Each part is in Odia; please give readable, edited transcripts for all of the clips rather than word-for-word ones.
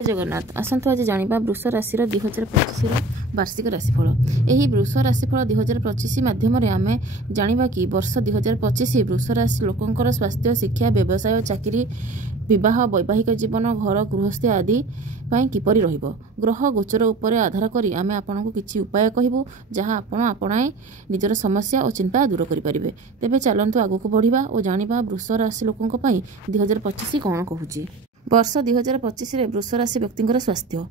जगन्नाथ आसतु आज जाना वृष राशि 2025 वार्षिक राशिफल। यही वृष राशिफल 2025 मध्यम आम जाना कि वर्ष 2025 वृष राशि लोकंर स्वास्थ्य, शिक्षा, व्यवसाय, चाकरी, विवाह, वैवाहिक जीवन, घर, गृहस्थी आदि किपरि रहिबो। ग्रह गोचर उपर आधार करी आमे आपनको किछि उपाय कहबू जहाँ आपण आपणाए निजर समस्या और चिंता दूर करिपारिबे। तेबे चलंतु आगुको बढ़िबा और जानिबा वृष राशि लोकंक पई 2025 कोन कहूची। वर्ष 2025 वृष राशि व्यक्तिंकर स्वास्थ्य।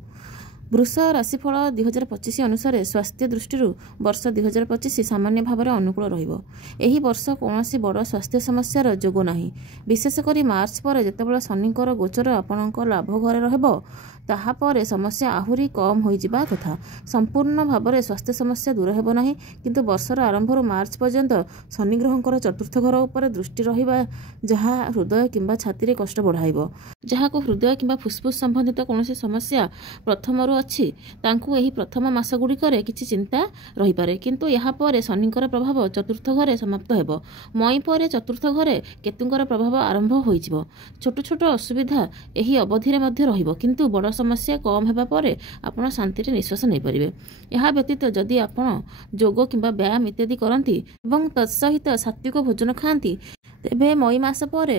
वृष राशिफल 2025 अनुसार स्वास्थ्य दृष्टि वर्ष 2025 सामान्य भाव में अनुकूल रहिबो। एही वर्ष कौनसी बड़ स्वास्थ्य समस्यार जोग नाही। विशेषकर मार्च पर जेतेबेले शनिकर गोचर आपणक लाभ घरे रहबो ताहापर समस्या आहुरी कम हो जिबा कथा। संपूर्ण भाव में स्वास्थ्य समस्या दूर हेबो नाही, किंतु वर्षर आरंभ मार्च पर्यंत शनि ग्रहंकर चतुर्थ घर उपर दृष्टि रहिबा जहाँ हृदय किंबा छाती कष्ट बढ़ाइबो। जहाँ हृदय किंबा फुसफुस संबंधित कौन समस्या प्रथम अच्छी तांकु एही प्रथम मास गुड़िकर किछि चिंता रही पारे, किंतु यहाँ पर शनिकर प्रभाव चतुर्थ घरे समाप्त हेबो। मई पर चतुर्थ घरे केतुंकर प्रभाव आरंभ होइजिबो। छोट छोट असुविधा एही अवधि रे मध्य रहिबो, किंतु बड़ समस्या कम हेबा परे आपण शांति रे निश्वास नै परिबे। यहाँ व्यतीत जदि आपण जोग किंबा व्यायाम इत्यादि करंती एवं तत्सहित सात्विक भोजन खाती तेबे मई मास पर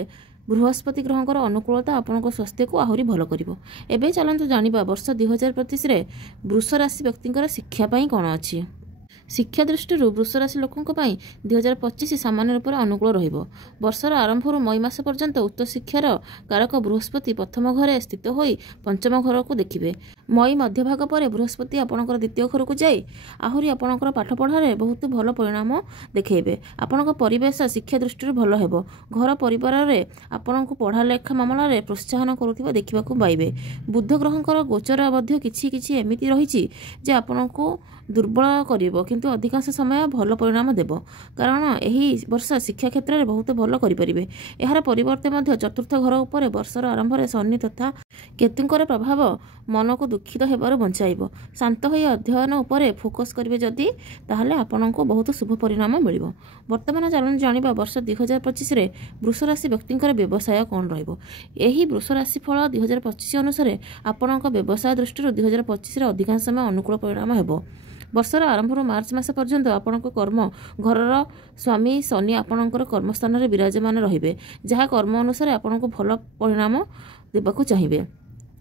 बृहस्पति ग्रहंकर अनुकूलता आपणक स्वास्थ्य को आहरी भल करिवो। एबे चलंतु जानिबा वर्ष 2025 रे वृष राशि व्यक्तिंकर शिक्षा पई कोन अछि। शिक्षा दृष्टि वृष राशि लोकों 2025 सामान्य रूप से अनुकूल रहिबो। वर्षर आरंभ मई मास पर्यंत उच्च शिक्षार कारक बृहस्पति प्रथम घरे स्थित होई पंचम घर को देखिबे। मई मध्य भाग पर बृहस्पति आपणकर द्वितीय घर को जाई आहुरी आपणकर पाठ पढ़ारे बहुत भल परिणाम देखैबे। आपणक परिवेश शिक्षा दृष्टि भल हेबो। घर परिवार रे आपणक पढ़ा लेखा मामला रे प्रोत्साहन करुथिबा देखिबाकू पाइबे। बुध ग्रहंकर गोचर मध्य किछि किछि एमिति रहिछि जे आपणको दुर्बल करिवो, किंतु अधिकांश समय भल परिणाम देव, कारण यही वर्ष शिक्षा क्षेत्र में बहुत भल करें। यार परिवर्ते मध्य चतुर्थ घर उपर वर्षर आरंभ में शनि तथा केतुंकर प्रभाव मन को दुखित होबार बंचाइब। शांत हो अध्ययन उपर फोकस करेंगे जदि ताहले आपन को बहुत शुभ परिणाम मिल। वर्तमान चलन जानिबा वर्ष 2025 रे वृष राशि व्यक्तिंकर व्यवसाय कौन रहिबो। एही वृष राशि फल 2025 अनुसार आपणक व्यवसाय दृष्टि 2025 रे अधिकांश समय अनुकूल परिणाम हेबो। वर्षर आरंभ मार्च मास पर्यंत आपणक कर्म घरर स्वामी शनि आपणकर कर्मस्थान में विराजमान रहिबे, जहाँ कर्म अनुसार आपणको भल परिणाम देबाकू चाहिए।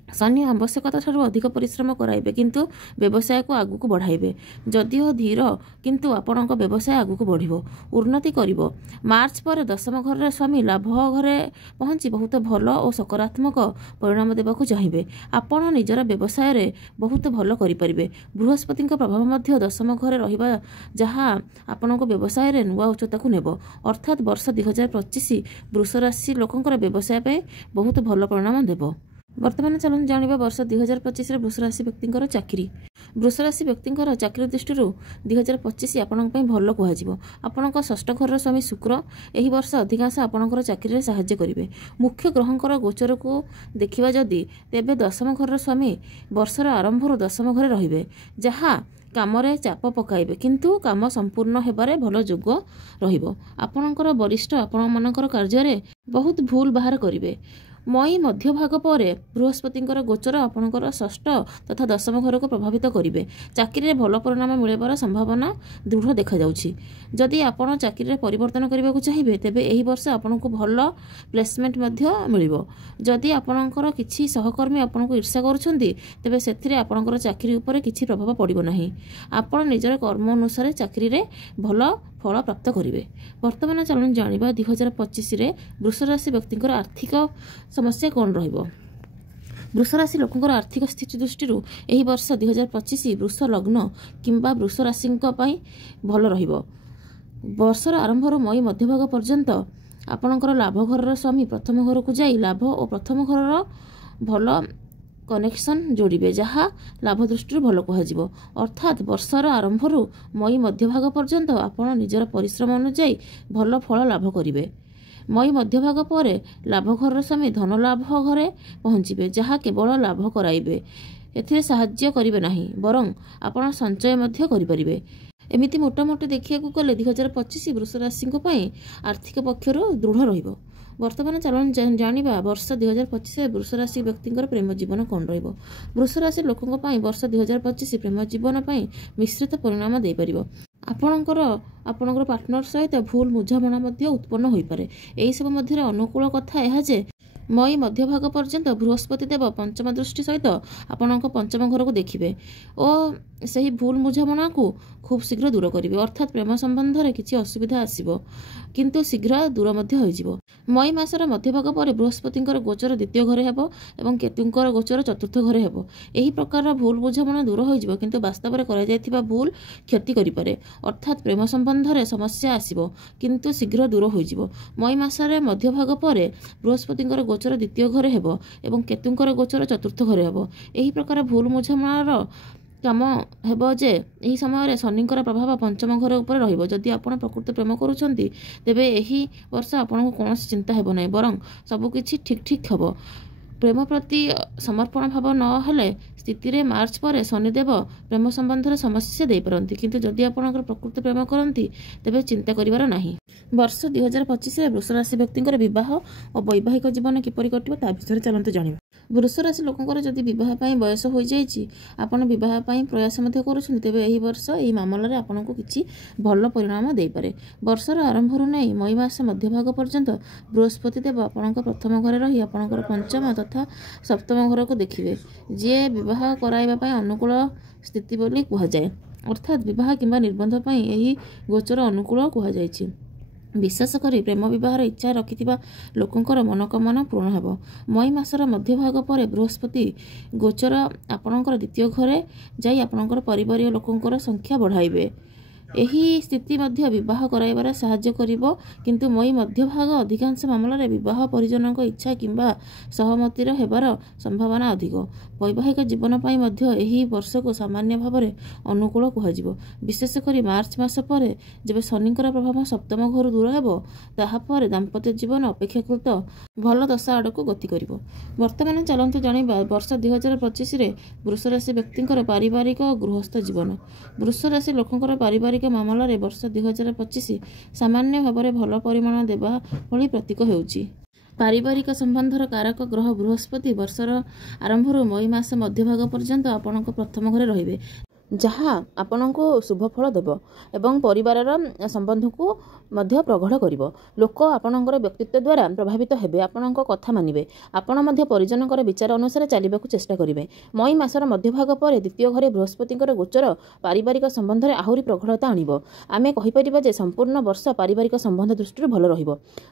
शनि आवश्यकता ठारू अधिक परिश्रम कराइबे, किंतु व्यवसाय को आगु को बढ़ाइबे। जदिओ धीर किंतु आपणक व्यवसाय आगु को बढ़िबो, उन्नति करिबो। मार्च पर दशम घर स्वामी लाभ घरे पहुंची बहुत भल और सकारात्मक परिणाम देबाकू चाहिए। आपण निजर व्यवसाय रे बहुत भल करिपारिबे। बृहस्पति प्रभाव मध्य दशम घरे रहिबा जहाँ आपणक व्यवसाय रे नुआ उच्चता को नेबो। अर्थात वर्ष 2025 वृष राशि लोकंकर व्यवसाय पे बहुत भल परिणाम देबो। वर्तमान चलन जानिबा वर्ष 2025 वृष राशि व्यक्तिंकर चाकरी। वृष राशि व्यक्तिंकर चाकरी दृष्टि 2025 आपणक पई भल कुहाजिबो। आपणक षष्ठ घर स्वामी शुक्र एही वर्ष अधिकांश आपणकर चाकरी रे सहाय्य करिवे। मुख्य ग्रहंकर गोचर को देखिबा जदि तेबे दशम घर स्वामी वर्षर आरंभ दशम घरे रहिबे, जहाँ कामरे चाप पकाइबे, किंतु काम संपूर्ण हेबारे भल जोग रहिबो। आपणकर वरिष्ठ आपण मानकर कार्य रे बहुत भूल बाहर करिवे। मई मध्य भाग पर बृहस्पतिंकर गोचर आपणकर षष्ठ तथा दशम घर को प्रभावित करिवे। चाकरी रे भल परिणाम मिलबार संभावना दृढ़ देखा जाउछि। जदि आपण चाकरी रे परिवर्तन करबा को चाहिए तेबे एही वर्ष आपणको भल प्लेसमेंट मध्य मिलिबो। जदि आपणकर किछि सहकर्मी आपणको ईर्ष्या करूछन्ती तेबे सेथिरे आपणकर चाकरी ऊपर किछि प्रभाव पड़िबो नाही। आपण निजर कर्म अनुसार चाकरी रे भल फल प्राप्त करिवे। वर्तमान चलन जानिबा 2025 रे वृष राशि व्यक्तिंकर आर्थिक समस्या कौन रहिबो। वृष राशि लोकंकर आर्थिक स्थिति दृष्टि एही वर्ष 2025 वृष लग्न किंबा वृष राशि भल रहिबो। वर्षर आरंभ मई मध्य भाग पर्यंत आपणकर लाभ घर स्वामी प्रथम घर को जाई लाभ और प्रथम घर भल कनेक्शन जोड़िबे, जहाँ लाभ दृष्टि भल कुहाजिबो। अर्थात वर्षर आरंभ मई मध्य भाग पर्यंत आपण निजर परिश्रम अनुଯାयी भल फल लाभ करिवे। मई मध्य भाग पर लाभ घर स्वामी धन लाभ घरे पहुंचीबे, जहाँ केवल लाभ कराइबे, एथिरे साहाय्य करिवे नाही, बरं आपण संचय मध्य करिपारिबे। एमिति मोटामोटी देखिया गले 2025 वृष राशि आर्थिक पक्षर दृढ़ रहिबो। ବର୍ତ୍ତମାନ ଚାଲନ୍ତୁ ଜାଣିବା ବର୍ଷ 2025 ବୃଷ ରାଶି ବ୍ୟକ୍ତିଙ୍କର ପ୍ରେମ ଜୀବନ କ'ଣ ରହିବ। ବୃଷ ରାଶି ଲୋକଙ୍କ ପାଇଁ ବର୍ଷ 2025 ପ୍ରେମ ଜୀବନ ପାଇଁ ମିଶ୍ରିତ ପରିଣାମ ଦେଇପାରିବ। ଆପଣଙ୍କର ପାର୍ଟନର ସହିତ ଭୁଲ ବୁଝାମଣା ମଧ୍ୟ ଉତ୍ପନ୍ନ ହୋଇପାରେ। ଏହିସବୁ ମଧ୍ୟରେ ଅନୁକୂଳ କଥା ଏହା ଯେ ମଇ ମଧ୍ୟଭାଗ ପର୍ଯ୍ୟନ୍ତ ବୃହସ୍ପତି ଦେବ ପଞ୍ଚମ ଦୃଷ୍ଟି ସହିତ ଆପଣଙ୍କ ପଞ୍ଚମ ଘରକୁ ଦେଖିବେ ଓ ସେହି ଭୁଲ ବୁଝାମଣାକୁ ଖୁବ୍ ଶୀଘ୍ର ଦୂର କରିବେ। ଅର୍ଥାତ୍ ପ୍ରେମ ସମ୍ବନ୍ଧରେ କିଛି ଅସୁବିଧା ଆସିବ କିନ୍ତୁ ଶୀଘ୍ର ଦୂର ମଧ୍ୟ ହୋଇଯିବ। ମଇ ମାସର ମଧ୍ୟଭାଗ ପରେ ବୃହସ୍ପତିଙ୍କର ଗୋଚର ଦ୍ୱିତୀୟ ଘରେ ହେବ ଏବଂ କେତୁଙ୍କର ଗୋଚର ଚତୁର୍ଥ ଘରେ ହେବ। ଏହି ପ୍ରକାରର ଭୁଲ ବୁଝାମଣା ଦୂର ହୋଇଯିବ କିନ୍ତୁ ବାସ୍ତବରେ କରାଯାଇଥିବା ଭୁଲ କ୍ଷତି କରିପାରେ। ଅର୍ଥାତ୍ ପ୍ରେମ ସମ୍ବନ୍ଧରେ ସମସ୍ୟା ଆସିବ କିନ୍ତୁ ଶୀଘ୍ର ଦୂର ହୋଇଯିବ। ମଇ ମାସରେ ମଧ୍ୟଭାଗ ପରେ ବୃହସ୍ପତିଙ୍କର ଗୋଚର ଦ୍ୱିତୀୟ ଘରେ ହେବ ଏବଂ କେତୁଙ୍କର ଗୋଚର ଚତୁର୍ଥ ଘରେ ହେବ। ଏହି ପ୍ରକାର ଭୁଲ ବୁଝାମଣାର କାମ ହେବ ଯେ ଏହି ସମୟରେ ଶନିଙ୍କର ପ୍ରଭାବ ପଞ୍ଚମ ଘର ଉପରେ ରହିବ। ଯଦି ଆପଣ ପ୍ରକୃତ ପ୍ରେମ କରୁଛନ୍ତି ତେବେ ଏହି ବର୍ଷ ଆପଣଙ୍କୁ କୌଣସି ଚିନ୍ତା ହେବ ନାହିଁ, ବରଂ ସବୁକିଛି ଠିକ୍ ହେବ। ପ୍ରେମ ପ୍ରତି ସମର୍ପଣ ଭାବ ନ ହେଲେ ସ୍ଥିତିରେ ମାର୍ଚ୍ଚ ପରେ ଶନିଦେବ ପ୍ରେମ ସମ୍ବନ୍ଧରେ ସମସ୍ୟା ଦେଇପାରନ୍ତି। କିନ୍ତୁ ଯଦି ଆପଣଙ୍କର ପ୍ରକୃତ ପ୍ରେମ କରନ୍ତି ତେବେ ଚିନ୍ତା କରିବାର ନାହିଁ। ବର୍ଷ 2025 ବୃଷ ରାଶି ବ୍ୟକ୍ତିଙ୍କର ବିବାହ ଓ ବୈବାହିକ ଜୀବନ କିପରି କଟିବ ତା ବିଷୟରେ ଚାଲନ୍ତୁ ଜାଣିବା। ବୃଷ ରାଶି ଲୋକଙ୍କର ଯଦି ବିବାହ ପାଇଁ ବୟସ ହୋଇଯାଇଛି, ଆପଣ ବିବାହ ପାଇଁ ପ୍ରୟାସ ମଧ୍ୟ କରୁଛନ୍ତି, ତେବେ ଏହି ବର୍ଷ ଏହି ମାମଲାରେ ଆପଣଙ୍କୁ କିଛି ଭଲ ପରିଣାମ ଦେଇପାରେ। ବର୍ଷର ଆରମ୍ଭରୁ ନେଇ ମଇ ମାସ ମଧ୍ୟଭାଗ ପର୍ଯ୍ୟନ୍ତ ବୃହସ୍ପତି ଦେବ ଆପଣଙ୍କ ପ୍ରଥମ ଘରେ ରହି ଆପଣଙ୍କର ପଞ୍ଚମ ତଥା ସପ୍ତମ ଘରକୁ ଦେଖିବେ, ଯିଏ ବିବାହ କରାଇବା ପାଇଁ ଅନୁକୂଳ ସ୍ଥିତି ବୋଲି କୁହାଯାଏ। ଅର୍ଥାତ୍ ବିବାହ କିମ୍ବା ନିର୍ବନ୍ଧ ପାଇଁ ଏହି ଗୋଚର ଅନୁକୂଳ କୁହାଯାଇଛି। ବିଶେଷ କରି ପ୍ରେମ ବିବାହର ଇଚ୍ଛା ରଖିଥିବା ଲୋକଙ୍କର ମନୋକାମନା ପୂରଣ ହେବ। ମଇ ମାସର ମଧ୍ୟଭାଗ ପରେ ବୃହସ୍ପତି ଗୋଚର ଆପଣଙ୍କର ଦ୍ୱିତୀୟ ଘରେ ଯାଇ ଆପଣଙ୍କର ପରିବାରୀୟ ଲୋକଙ୍କର ସଂଖ୍ୟା ବଢ଼ାଇବେ। ଏହି ସ୍ଥିତି ମଧ୍ୟ ବିବାହ କରାଇବାରେ ସାହାଯ୍ୟ କରିବ କିନ୍ତୁ ମଇ ମଧ୍ୟଭାଗ ଅଧିକାଂଶ ମାମଲାରେ ବିବାହ ପରିଜନଙ୍କ ଇଚ୍ଛା କିମ୍ବା ସହମତିର ହେବାର ସମ୍ଭାବନା ଅଧିକ। ବୈବାହିକ ଜୀବନ ପାଇଁ ମଧ୍ୟ ଏହି ବର୍ଷକୁ ସାମାନ୍ୟ ଭାବରେ ଅନୁକୂଳ କୁହାଯିବ। ବିଶେଷ କରି ମାର୍ଚ୍ଚ ମାସ ପରେ ଯେବେ ଶନିଙ୍କର ପ୍ରଭାବ ସପ୍ତମ ଘରୁ ଦୂର ହେବ, ତାହାପରେ ଦାମ୍ପତ୍ୟ ଜୀବନ ଅପେକ୍ଷାକୃତ ଭଲ ଦଶା ଆଡ଼କୁ ଗତି କରିବ। ବର୍ତ୍ତମାନ ଚାଲନ୍ତୁ ଜାଣିବା ବର୍ଷ 2025 ବୃଷ ରାଶି ବ୍ୟକ୍ତିଙ୍କର ପାରିବାରିକ ଓ ଗୃହସ୍ଥ ଜୀବନ। ବୃଷ ରାଶି ଲୋକଙ୍କର ପାରିବାରିକ ମାମଲାରେ ବର୍ଷ 2025 ସାମାନ୍ୟ ଭାବରେ ଭଲ ପରିମାଣ ଦେବା ଭଳି ପ୍ରତୀକ ହେଉଛି। ପାରିବାରିକ ସମ୍ବନ୍ଧର କାରକ ଗ୍ରହ ବୃହସ୍ପତି ବର୍ଷର ଆରମ୍ଭରୁ ମଇ ମାସ ମଧ୍ୟଭାଗ ପର୍ଯ୍ୟନ୍ତ ଆପଣଙ୍କ ପ୍ରଥମ ଘରେ ରହିବେ, ଯାହା ଆପଣଙ୍କୁ ଶୁଭ ଫଳ ଦେବ ଏବଂ ପରିବାରର ସମ୍ବନ୍ଧକୁ ମଧ୍ୟ ପ୍ରଗାଢ଼ କରିବ। ଲୋକ ଆପଣଙ୍କର ବ୍ୟକ୍ତିତ୍ୱ ଦ୍ୱାରା ପ୍ରଭାବିତ ହେବେ, ଆପଣଙ୍କ କଥା ମାନିବେ। ଆପଣ ମଧ୍ୟ ପରିଜନଙ୍କର ବିଚାର ଅନୁସାରେ ଚାଲିବାକୁ ଚେଷ୍ଟା କରିବେ। ମଇ ମାସର ମଧ୍ୟଭାଗ ପରେ ଦ୍ୱିତୀୟ ଘରେ ବୃହସ୍ପତିଙ୍କର ଗୋଚର ପାରିବାରିକ ସମ୍ବନ୍ଧରେ ଆହୁରି ପ୍ରଗାଢ଼ତା ଆଣିବ। ଆମେ କହିପାରିବା ଯେ ସମ୍ପୂର୍ଣ୍ଣ ବର୍ଷ ପାରିବାରିକ ସମ୍ବନ୍ଧ ଦୃଷ୍ଟିରୁ ଭଲ ରହିବ।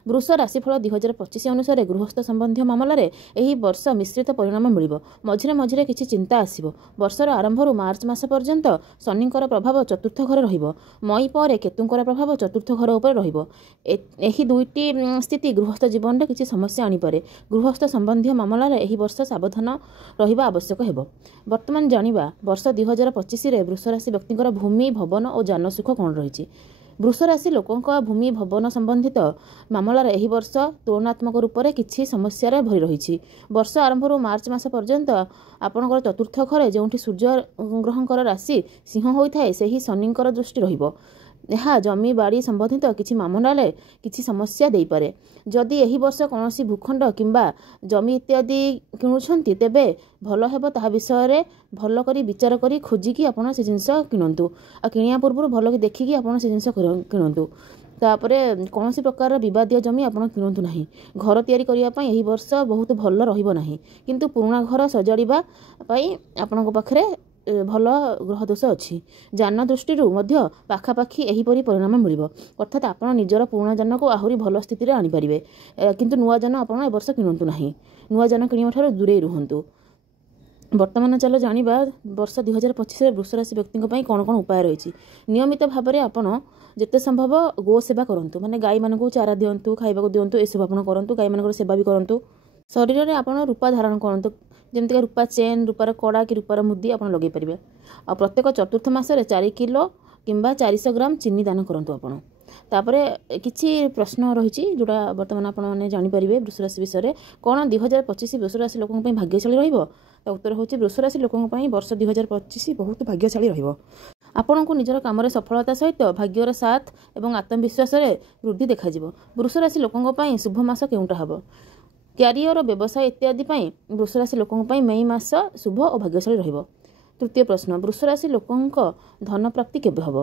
ବୃଷ ରାଶିଫଳ 2025 ଅନୁସାରେ ଗୃହସ୍ଥ ସମ୍ବନ୍ଧୀୟ ମାମଲାରେ ଏହି ବର୍ଷ ମିଶ୍ରିତ ପରିଣାମ ମିଳିବ। ମଝିରେ ମଝିରେ କିଛି ଚିନ୍ତା ଆସିବ। ବର୍ଷର ଆରମ୍ଭରୁ ମାର୍ଚ୍ଚ ମାସ ପର୍ଯ୍ୟନ୍ତ ଶନିଙ୍କର ପ୍ରଭାବ ଚତୁର୍ଥ ଘରେ ରହିବ। ମଇ ପରେ କେତୁଙ୍କର ପ୍ରଭାବ ଚତୁର୍ଥ ଘର ଉପରେ ରହିବ। ଏହି ଦୁଇଟି ସ୍ଥିତି ଗୃହସ୍ଥ ଜୀବନରେ କିଛି ସମସ୍ୟା ଆଣିପାରେ। ଗୃହସ୍ଥ ସମ୍ବନ୍ଧୀୟ ମାମଲାରେ ଏହି ବର୍ଷ ସାବଧାନ ରହିବା ଆବଶ୍ୟକ ହେବ। ବର୍ତ୍ତମାନ ଜାଣିବା ବର୍ଷ 2025 ବୃଷ ରାଶି ବ୍ୟକ୍ତିଙ୍କର ଭୂମି, ଭବନ ଓ ଯାନ ସୁଖ କ'ଣ ରହିଛି। ବୃଷ ରାଶି ଲୋକଙ୍କ ଭୂମି ଭବନ ସମ୍ବନ୍ଧିତ ମାମଲାରେ ଏହି ବର୍ଷ ତୁଳନାତ୍ମକ ରୂପରେ କିଛି ସମସ୍ୟାରେ ଭରି ରହିଛି। ବର୍ଷ ଆରମ୍ଭରୁ ମାର୍ଚ୍ଚ ମାସ ପର୍ଯ୍ୟନ୍ତ ଆପଣଙ୍କର ଚତୁର୍ଥ ଘରେ ଯେଉଁଠି ସୂର୍ଯ୍ୟ ଗ୍ରହଙ୍କର ରାଶି ସିଂହ ହୋଇଥାଏ, ସେହି ଶନିଙ୍କର ଦୃଷ୍ଟି ରହିବ। ଏହା ଜମି ବାଡ଼ି ସମ୍ବନ୍ଧିତ କିଛି ମାମଲାରେ କିଛି ସମସ୍ୟା ଦେଇପାରେ। ଯଦି ଏହି ବର୍ଷ କୌଣସି ଭୂଖଣ୍ଡ କିମ୍ବା ଜମି ଇତ୍ୟାଦି କିଣୁଛନ୍ତି ତେବେ ଭଲ ହେବ ତାହା ବିଷୟରେ ଭଲ କରି ବିଚାର କରି ଖୋଜିକି ଆପଣ ସେ ଜିନିଷ କିଣନ୍ତୁ। ଆଉ କିଣିବା ପୂର୍ବରୁ ଭଲ କି ଦେଖିକି ଆପଣ ସେ ଜିନିଷ କିଣନ୍ତୁ। ତାପରେ କୌଣସି ପ୍ରକାରର ବିବାଦୀୟ ଜମି ଆପଣ କିଣନ୍ତୁ ନାହିଁ। ଘର ତିଆରି କରିବା ପାଇଁ ଏହି ବର୍ଷ ବହୁତ ଭଲ ରହିବ ନାହିଁ, କିନ୍ତୁ ପୁରୁଣା ଘର ସଜାଡ଼ିବା ପାଇଁ ଆପଣଙ୍କ ପାଖରେ ଭଲ ଗ୍ରହ ଦୋଷ ଅଛି। ଯାନ ଦୃଷ୍ଟିରୁ ମଧ୍ୟ ପାଖାପାଖି ଏହିପରି ପରିଣାମ ମିଳିବ। ଅର୍ଥାତ୍ ଆପଣ ନିଜର ପୁରୁଣା ଯାନକୁ ଆହୁରି ଭଲ ସ୍ଥିତିରେ ଆଣିପାରିବେ, କିନ୍ତୁ ନୂଆ ଯାନ ଆପଣ ଏ ବର୍ଷ କିଣନ୍ତୁ ନାହିଁ। ନୂଆ ଯାନ କିଣିବା ଠାରୁ ଦୂରେଇ ରୁହନ୍ତୁ। ବର୍ତ୍ତମାନ ଚାଲ ଜାଣିବା ବର୍ଷ 2025 ବୃଷ ରାଶି ବ୍ୟକ୍ତିଙ୍କ ପାଇଁ କ'ଣ କ'ଣ ଉପାୟ ରହିଛି। ନିୟମିତ ଭାବରେ ଆପଣ ଯେତେ ସମ୍ଭବ ଗୋ ସେବା କରନ୍ତୁ, ମାନେ ଗାଈମାନଙ୍କୁ ଚାରା ଦିଅନ୍ତୁ, ଖାଇବାକୁ ଦିଅନ୍ତୁ, ଏସବୁ ଆପଣ କରନ୍ତୁ। ଗାଈମାନଙ୍କର ସେବା ବି କରନ୍ତୁ। ଶରୀରରେ ଆପଣ ରୂପା ଧାରଣ କରନ୍ତୁ, ଯେମିତିକା ରୂପା ଚେନ୍, ରୂପାର କଡ଼ା କି ରୂପାର ମୁଦି ଆପଣ ଲଗାଇ ପାରିବେ। ଆଉ ପ୍ରତ୍ୟେକ ଚତୁର୍ଥ ମାସରେ 4 କିଲୋ କିମ୍ବା 400 ଗ୍ରାମ ଚିନି ଦାନ କରନ୍ତୁ ଆପଣ। ତାପରେ କିଛି ପ୍ରଶ୍ନ ରହିଛି ଯେଉଁଟା ବର୍ତ୍ତମାନ ଆପଣମାନେ ଜାଣିପାରିବେ ବୃଷ ରାଶି ବିଷୟରେ। କ'ଣ 2025 ବୃଷ ରାଶି ଲୋକଙ୍କ ପାଇଁ ଭାଗ୍ୟଶାଳୀ ରହିବ? ତା ଉତ୍ତର ହେଉଛି ବୃଷ ରାଶି ଲୋକଙ୍କ ପାଇଁ ବର୍ଷ 2025 ବହୁତ ଭାଗ୍ୟଶାଳୀ ରହିବ। ଆପଣଙ୍କୁ ନିଜର କାମରେ ସଫଳତା ସହିତ ଭାଗ୍ୟର ସାଥ ଏବଂ ଆତ୍ମବିଶ୍ୱାସରେ ବୃଦ୍ଧି ଦେଖାଯିବ। ବୃଷ ରାଶି ଲୋକଙ୍କ ପାଇଁ ଶୁଭ ମାସ କେଉଁଟା ହେବ? କ୍ୟାରିୟର, ବ୍ୟବସାୟ ଇତ୍ୟାଦି ପାଇଁ ବୃଷ ରାଶି ଲୋକଙ୍କ ପାଇଁ ମେ ମାସ ଶୁଭ ଓ ଭାଗ୍ୟଶାଳୀ ରହିବ। ତୃତୀୟ ପ୍ରଶ୍ନ, ବୃଷ ରାଶି ଲୋକଙ୍କ ଧନ ପ୍ରାପ୍ତି କେବେ ହେବ?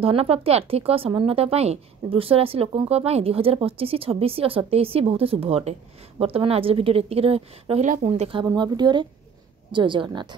ଧନ ପ୍ରାପ୍ତି ଆର୍ଥିକ ସମନ୍ୱୟତା ପାଇଁ ବୃଷ ରାଶି ଲୋକଙ୍କ ପାଇଁ 2025, 26 ଓ 27 ବହୁତ ଶୁଭ ଅଟେ। ବର୍ତ୍ତମାନ ଆଜିର ଭିଡ଼ିଓରେ ଏତିକି ରହିଲା। ପୁଣି ଦେଖା ହେବ ନୂଆ ଭିଡ଼ିଓରେ। ଜୟ ଜଗନ୍ନାଥ।